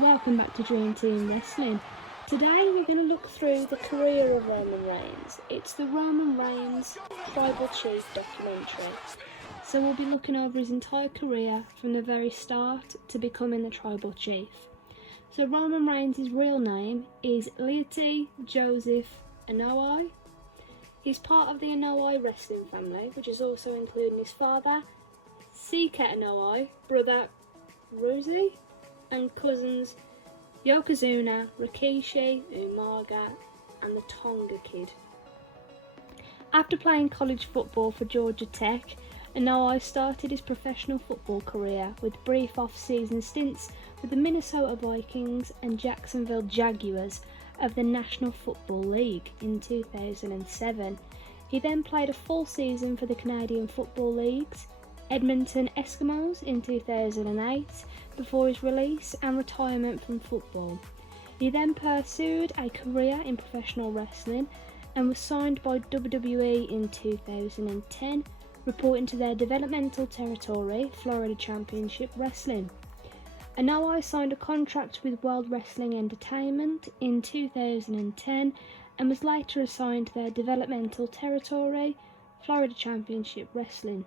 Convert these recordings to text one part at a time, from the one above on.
Welcome back to Dream Team Wrestling. Today we're going to look through the career of Roman Reigns. It's the Roman Reigns Tribal Chief documentary. So we'll be looking over his entire career from the very start to becoming the Tribal Chief. So Roman Reigns' real name is Leite Joseph Anoa'i. He's part of the Anoa'i wrestling family, which is also including his father, Seika Anoa'i, brother Rosie, and cousins Yokozuna, Rikishi, Umaga, and the Tonga Kid. After playing college football for Georgia Tech, Anoa'i started his professional football career with brief off-season stints with the Minnesota Vikings and Jacksonville Jaguars of the National Football League in 2007. He then played a full season for the Canadian Football League's Edmonton Eskimos in 2008 before his release and retirement from football. He then pursued a career in professional wrestling and was signed by WWE in 2010, reporting to their developmental territory, Florida Championship Wrestling. Anoa'i signed a contract with World Wrestling Entertainment in 2010 and was later assigned to their developmental territory, Florida Championship Wrestling.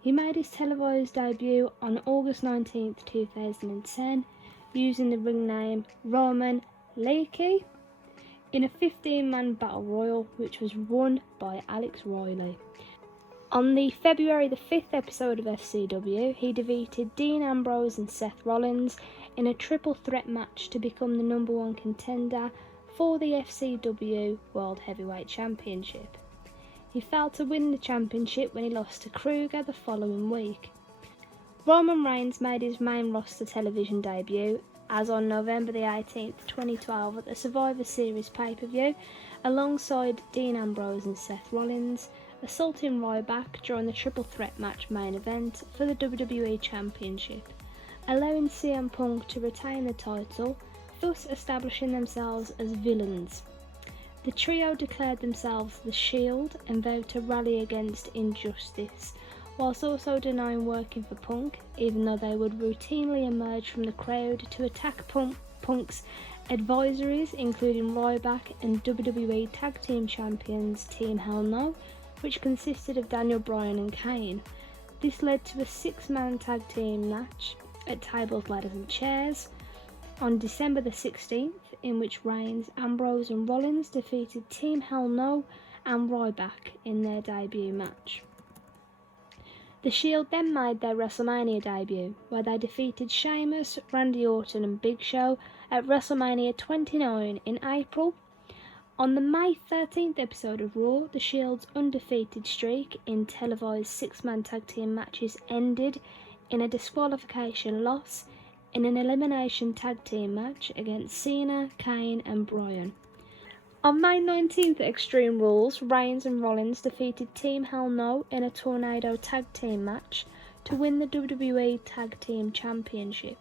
He made his televised debut on August 19, 2010, using the ring name Roman Leakey in a 15-man battle royal, which was won by Alex Riley. On the February 5th episode of FCW, he defeated Dean Ambrose and Seth Rollins in a triple threat match to become the number one contender for the FCW World Heavyweight Championship. He failed to win the championship when he lost to Kruger the following week. Roman Reigns made his main roster television debut as on November 18th, 2012 at the Survivor Series pay-per-view alongside Dean Ambrose and Seth Rollins, assaulting Ryback during the triple threat match main event for the WWE Championship, allowing CM Punk to retain the title, thus establishing themselves as villains. The trio declared themselves the Shield and vowed to rally against injustice, whilst also denying working for Punk, even though they would routinely emerge from the crowd to attack Punk's advisories, including Ryback and WWE Tag Team Champions Team Hell No, which consisted of Daniel Bryan and Kane. This led to a 6-man tag team match at Tables, Ladders and Chairs on December 16th, in which Reigns, Ambrose and Rollins defeated Team Hell No and Ryback in their debut match. The Shield then made their WrestleMania debut, where they defeated Sheamus, Randy Orton and Big Show at WrestleMania 29 in April. On the May 13th episode of Raw, the Shield's undefeated streak in televised 6-man tag team matches ended in a disqualification loss in an elimination tag team match against Cena, Kane and Bryan. On May 19th at Extreme Rules, Reigns and Rollins defeated Team Hell No in a Tornado tag team match to win the WWE Tag Team Championship.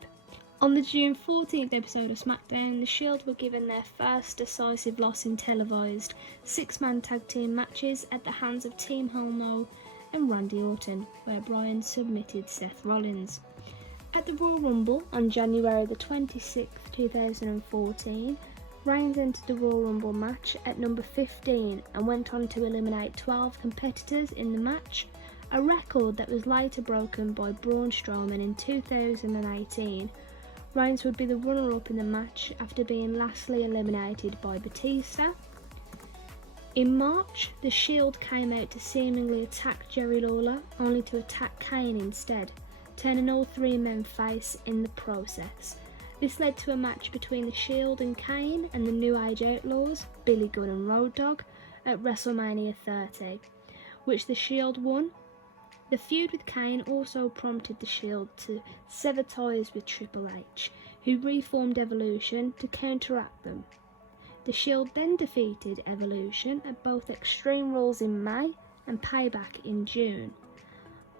On the June 14th episode of SmackDown, the Shield were given their first decisive loss in televised 6-man tag team matches at the hands of Team Hell No and Randy Orton, where Bryan submitted Seth Rollins. At the Royal Rumble on January 26th, 2014, Reigns entered the Royal Rumble match at number 15 and went on to eliminate 12 competitors in the match, a record that was later broken by Braun Strowman in 2018. Reigns would be the runner-up in the match after being lastly eliminated by Batista. In March, the Shield came out to seemingly attack Jerry Lawler, only to attack Kane instead, turning all 3 men face in the process. This led to a match between the Shield and Kane and the New Age Outlaws, Billy Gunn and Road Dogg, at WrestleMania 30, which the Shield won. The feud with Kane also prompted the Shield to sever ties with Triple H, who reformed Evolution to counteract them. The Shield then defeated Evolution at both Extreme Rules in May and Payback in June.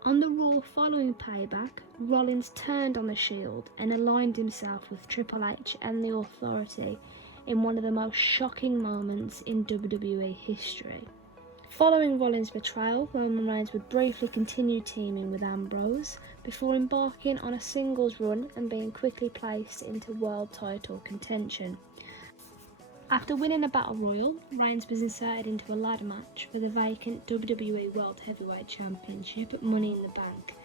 On the Raw following Payback, Rollins turned on the Shield and aligned himself with Triple H and the Authority in one of the most shocking moments in WWE history. Following Rollins' betrayal, Roman Reigns would briefly continue teaming with Ambrose before embarking on a singles run and being quickly placed into world title contention. After winning a Battle Royal, Reigns was inserted into a ladder match for the vacant WWE World Heavyweight Championship at Money in the Bank.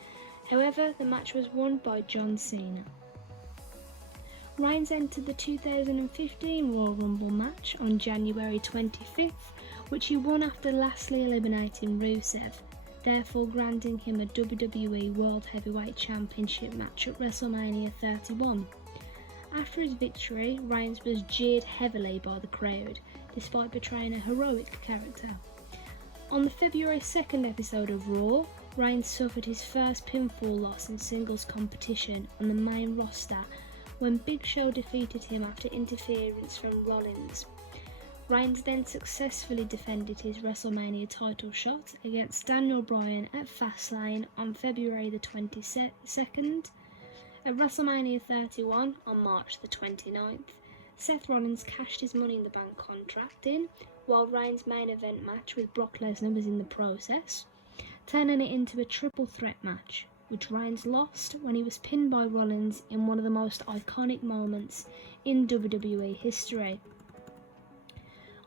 However, the match was won by John Cena. Reigns entered the 2015 Royal Rumble match on January 25th, which he won after lastly eliminating Rusev, therefore granting him a WWE World Heavyweight Championship match at WrestleMania 31. After his victory, Reigns was jeered heavily by the crowd, despite portraying a heroic character. On the February 2nd episode of Raw, Reigns suffered his first pinfall loss in singles competition on the main roster when Big Show defeated him after interference from Rollins. Reigns then successfully defended his WrestleMania title shot against Daniel Bryan at Fastlane on February the 22nd. At WrestleMania 31 on March the 29th, Seth Rollins cashed his Money in the Bank contract in, while Reigns' main event match with Brock Lesnar was in the process, turning it into a triple threat match, which Reigns lost when he was pinned by Rollins in one of the most iconic moments in WWE history.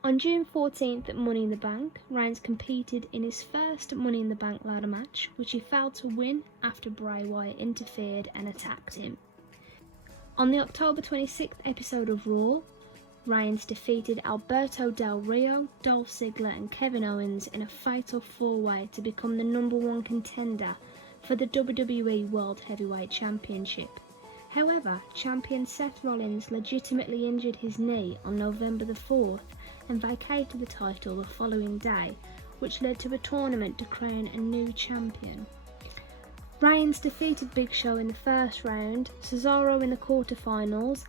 On June 14th at Money in the Bank, Reigns competed in his first Money in the Bank ladder match, which he failed to win after Bray Wyatt interfered and attacked him. On the October 26th episode of Raw, Reigns defeated Alberto Del Rio, Dolph Ziggler and Kevin Owens in a fatal four-way to become the #1 contender for the WWE World Heavyweight Championship. However, champion Seth Rollins legitimately injured his knee on November the 4th and vacated the title the following day, which led to a tournament to crown a new champion. Reigns defeated Big Show in the first round, Cesaro in the quarterfinals,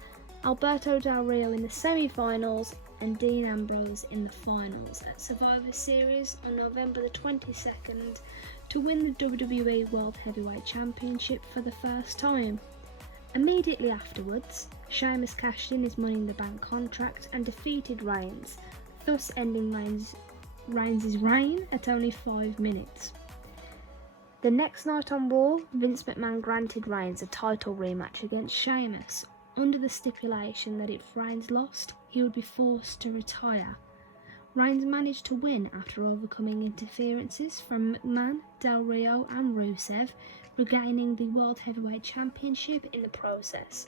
Alberto Del Rio in the semi-finals, and Dean Ambrose in the finals at Survivor Series on November the 22nd to win the WWE World Heavyweight Championship for the first time. Immediately afterwards, Sheamus cashed in his Money in the Bank contract and defeated Reigns, thus ending Reigns' reign at only 5 minutes. The next night on Raw, Vince McMahon granted Reigns a title rematch against Sheamus, under the stipulation that if Reigns lost, he would be forced to retire. Reigns managed to win after overcoming interferences from McMahon, Del Rio and Rusev, regaining the World Heavyweight Championship in the process.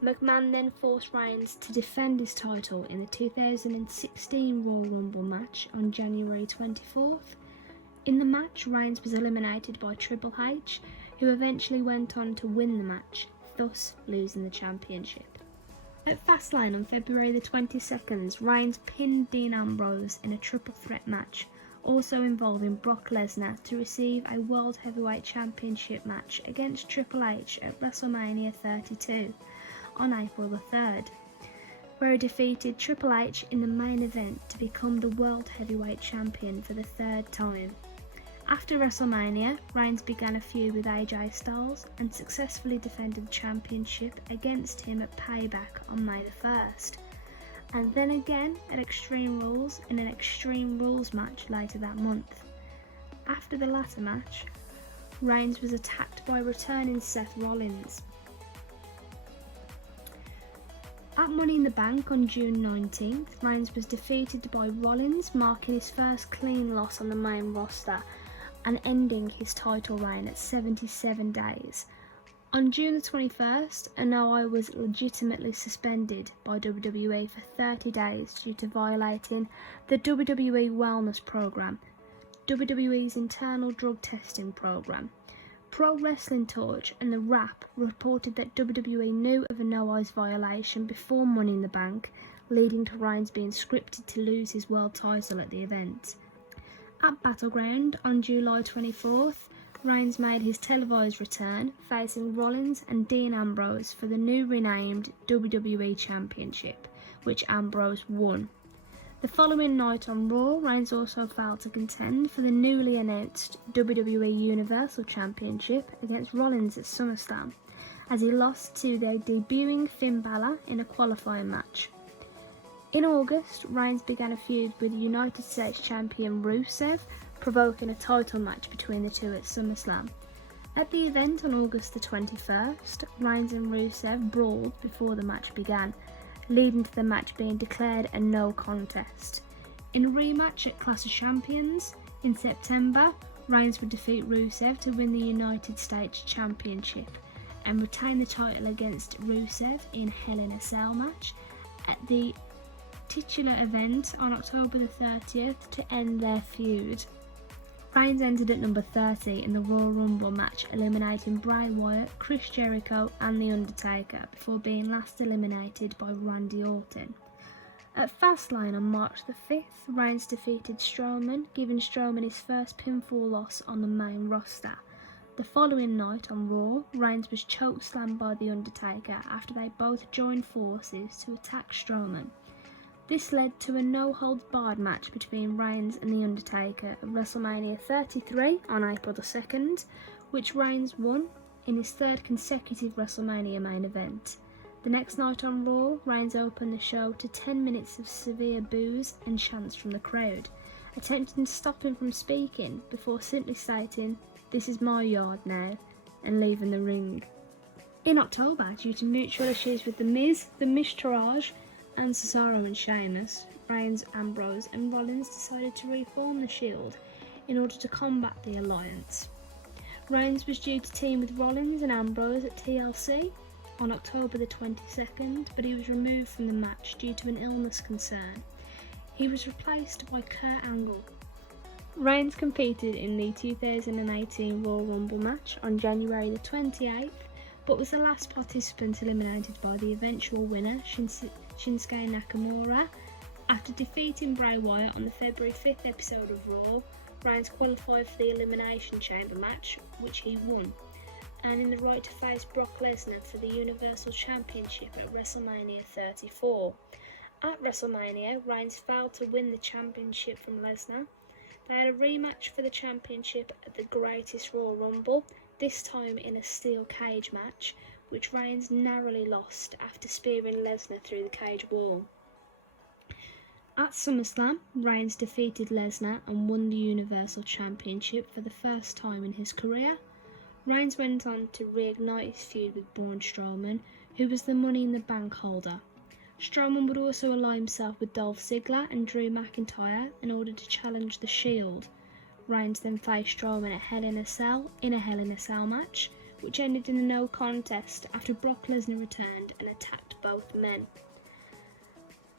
McMahon then forced Reigns to defend his title in the 2016 Royal Rumble match on January 24th. In the match, Reigns was eliminated by Triple H, who eventually went on to win the match, thus losing the championship. At Fastlane on February the 22nd, Reigns pinned Dean Ambrose in a triple threat match, also involving Brock Lesnar, to receive a World Heavyweight Championship match against Triple H at WrestleMania 32 on April the 3rd, where he defeated Triple H in the main event to become the World Heavyweight Champion for the third time. After WrestleMania, Reigns began a feud with AJ Styles and successfully defended the championship against him at Payback on May the 1st, and then again at Extreme Rules in an Extreme Rules match later that month. After the latter match, Reigns was attacked by returning Seth Rollins. At Money in the Bank on June 19th, Reigns was defeated by Rollins, marking his first clean loss on the main roster and ending his title reign at 77 days. On June the 21st, Anoa'i was legitimately suspended by WWE for 30 days due to violating the WWE Wellness Program, WWE's internal drug testing program. Pro Wrestling Torch and The Wrap reported that WWE knew of Anoa'i's violation before Money in the Bank, leading to Reigns being scripted to lose his world title at the event. At Battleground on July 24th, Reigns made his televised return, facing Rollins and Dean Ambrose for the new renamed WWE Championship, which Ambrose won. The following night on Raw, Reigns also failed to contend for the newly announced WWE Universal Championship against Rollins at SummerSlam, as he lost to their debuting Finn Balor in a qualifying match. In August, Reigns began a feud with United States champion Rusev, provoking a title match between the two at SummerSlam. At the event on August the 21st, Reigns and Rusev brawled before the match began, leading to the match being declared a no contest. In a rematch at Clash of Champions in September, Reigns would defeat Rusev to win the United States Championship and retain the title against Rusev in Hell in a Cell match at the titular event on October the 30th to end their feud. Reigns entered at number 30 in the Royal Rumble match, eliminating Bray Wyatt, Chris Jericho and The Undertaker before being last eliminated by Randy Orton. At Fastlane on March the 5th, Reigns defeated Strowman, giving Strowman his first pinfall loss on the main roster. The following night on Raw, Reigns was chokeslammed by The Undertaker after they both joined forces to attack Strowman. This led to a no-holds-barred match between Reigns and The Undertaker at WrestleMania 33 on April the 2nd, which Reigns won in his third consecutive WrestleMania main event. The next night on Raw, Reigns opened the show to 10 minutes of severe boos and chants from the crowd, attempting to stop him from speaking before simply stating, "This is my yard now," and leaving the ring. In October, due to mutual issues with The Miz, The Miztourage, and Cesaro and Sheamus, Reigns, Ambrose and Rollins decided to reform the Shield in order to combat the alliance. Reigns was due to team with Rollins and Ambrose at TLC on October the 22nd, but he was removed from the match due to an illness concern. He was replaced by Kurt Angle. Reigns competed in the 2018 Royal Rumble match on January the 28th, but was the last participant eliminated by the eventual winner, Shinsuke Nakamura. After defeating Bray Wyatt on the February 5th episode of Raw, Reigns qualified for the Elimination Chamber match, which he won, and in the right to face Brock Lesnar for the Universal Championship at WrestleMania 34. At WrestleMania, Reigns failed to win the championship from Lesnar. They had a rematch for the championship at the Greatest Royal Rumble, this time in a steel cage match, which Reigns narrowly lost after spearing Lesnar through the cage wall. At SummerSlam, Reigns defeated Lesnar and won the Universal Championship for the first time in his career. Reigns went on to reignite his feud with Braun Strowman, who was the Money in the Bank holder. Strowman would also ally himself with Dolph Ziggler and Drew McIntyre in order to challenge the Shield. Reigns then faced Strowman at Hell in a Cell in a Hell in a Cell match, which ended in a no contest after Brock Lesnar returned and attacked both men.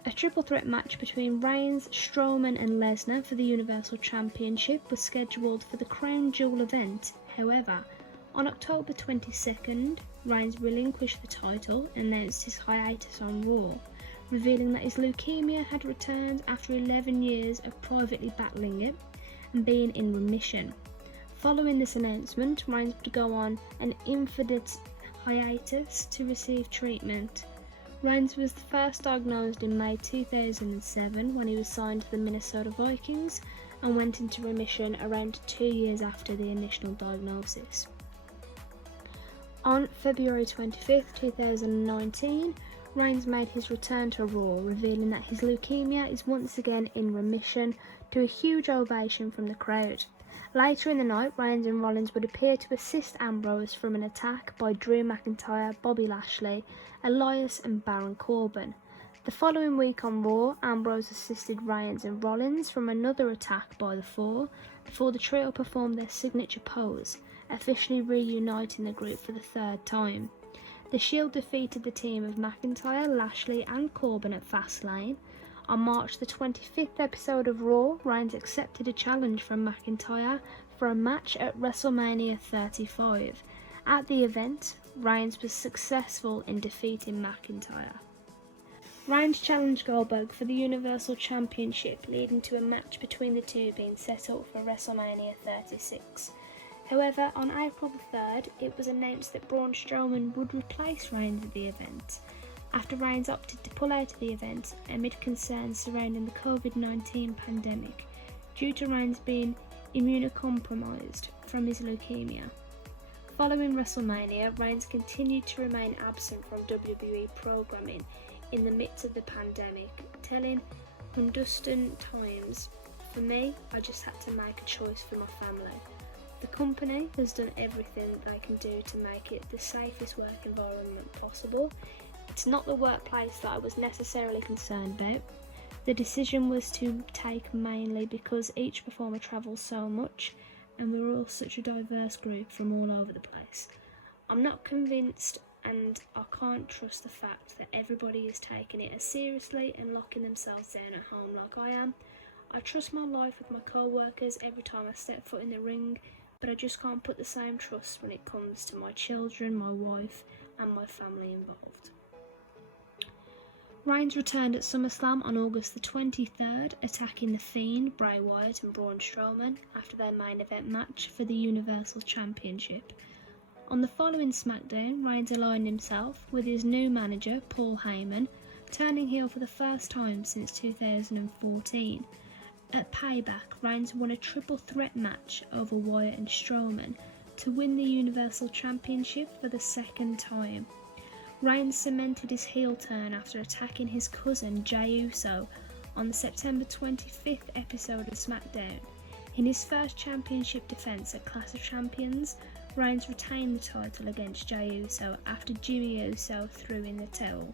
A triple threat match between Reigns, Strowman and Lesnar for the Universal Championship was scheduled for the Crown Jewel event. However, on October 22nd, Reigns relinquished the title and announced his hiatus on Raw, revealing that his leukemia had returned after 11 years of privately battling it and being in remission. Following this announcement, Reigns would go on an infinite hiatus to receive treatment. Reigns was first diagnosed in May 2007 when he was signed to the Minnesota Vikings and went into remission around 2 years after the initial diagnosis. On February 25th, 2019, Reigns made his return to Raw, revealing that his leukemia is once again in remission, to a huge ovation from the crowd. Later in the night, Reigns and Rollins would appear to assist Ambrose from an attack by Drew McIntyre, Bobby Lashley, Elias and Baron Corbin. The following week on Raw, Ambrose assisted Reigns and Rollins from another attack by the Four, before the trio performed their signature pose, officially reuniting the group for the third time. The Shield defeated the team of McIntyre, Lashley and Corbin at Fastlane. On March the 25th episode of Raw, Reigns accepted a challenge from McIntyre for a match at WrestleMania 35. At the event, Reigns was successful in defeating McIntyre. Reigns challenged Goldberg for the Universal Championship, leading to a match between the two being set up for WrestleMania 36. However, on April the 3rd, it was announced that Braun Strowman would replace Reigns at the event, after Reigns opted to pull out of the event amid concerns surrounding the COVID-19 pandemic, due to Reigns being immunocompromised from his leukemia. Following WrestleMania, Reigns continued to remain absent from WWE programming in the midst of the pandemic, telling Hunduston Times, "For me, I just had to make a choice for my family. The company has done everything they can do to make it the safest work environment possible. It's not the workplace that I was necessarily concerned about. The decision was to take mainly because each performer travels so much and we're all such a diverse group from all over the place. I'm not convinced and I can't trust the fact that everybody is taking it as seriously and locking themselves down at home like I am. I trust my life with my co-workers every time I step foot in the ring, but I just can't put the same trust when it comes to my children, my wife and my family involved." Reigns returned at SummerSlam on August the 23rd, attacking The Fiend, Bray Wyatt and Braun Strowman after their main event match for the Universal Championship. On the following SmackDown, Reigns aligned himself with his new manager, Paul Heyman, turning heel for the first time since 2014. At Payback, Reigns won a triple threat match over Wyatt and Strowman to win the Universal Championship for the second time. Reigns cemented his heel turn after attacking his cousin Jey Uso on the September 25th episode of SmackDown. In his first championship defence at Clash of Champions, Reigns retained the title against Jey Uso after Jimmy Uso threw in the towel.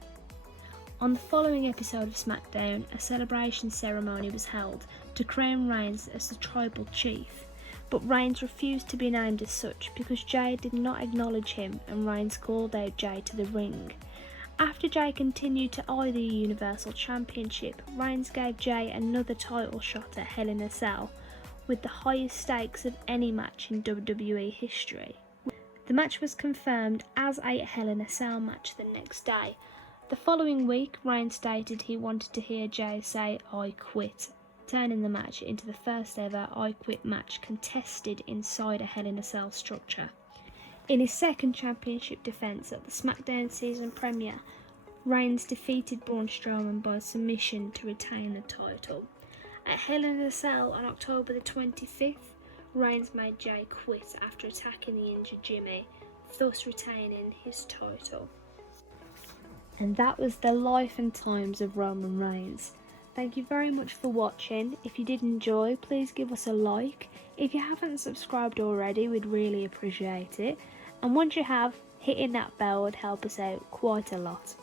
On the following episode of SmackDown, a celebration ceremony was held to crown Reigns as the Tribal Chief, but Reigns refused to be named as such because Jey did not acknowledge him and Reigns called out Jey to the ring. After Jey continued to eye the Universal Championship, Reigns gave Jey another title shot at Hell in a Cell, with the highest stakes of any match in WWE history. The match was confirmed as a Hell in a Cell match the next day. The following week, Reigns stated he wanted to hear Jey say "I quit," turning the match into the first ever I Quit match contested inside a Hell in a Cell structure. In his second championship defence at the SmackDown season premiere, Reigns defeated Braun Strowman by submission to retain the title. At Hell in a Cell on October the 25th, Reigns made Jey quit after attacking the injured Jimmy, thus retaining his title. And that was the life and times of Roman Reigns. Thank you very much for watching. If you did enjoy, please give us a like. If you haven't subscribed already, we'd really appreciate it. And once you have, hitting that bell would help us out quite a lot.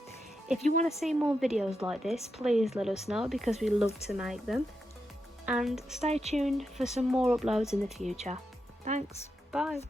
If you want to see more videos like this, please let us know because we love to make them. And stay tuned for some more uploads in the future. Thanks. Bye.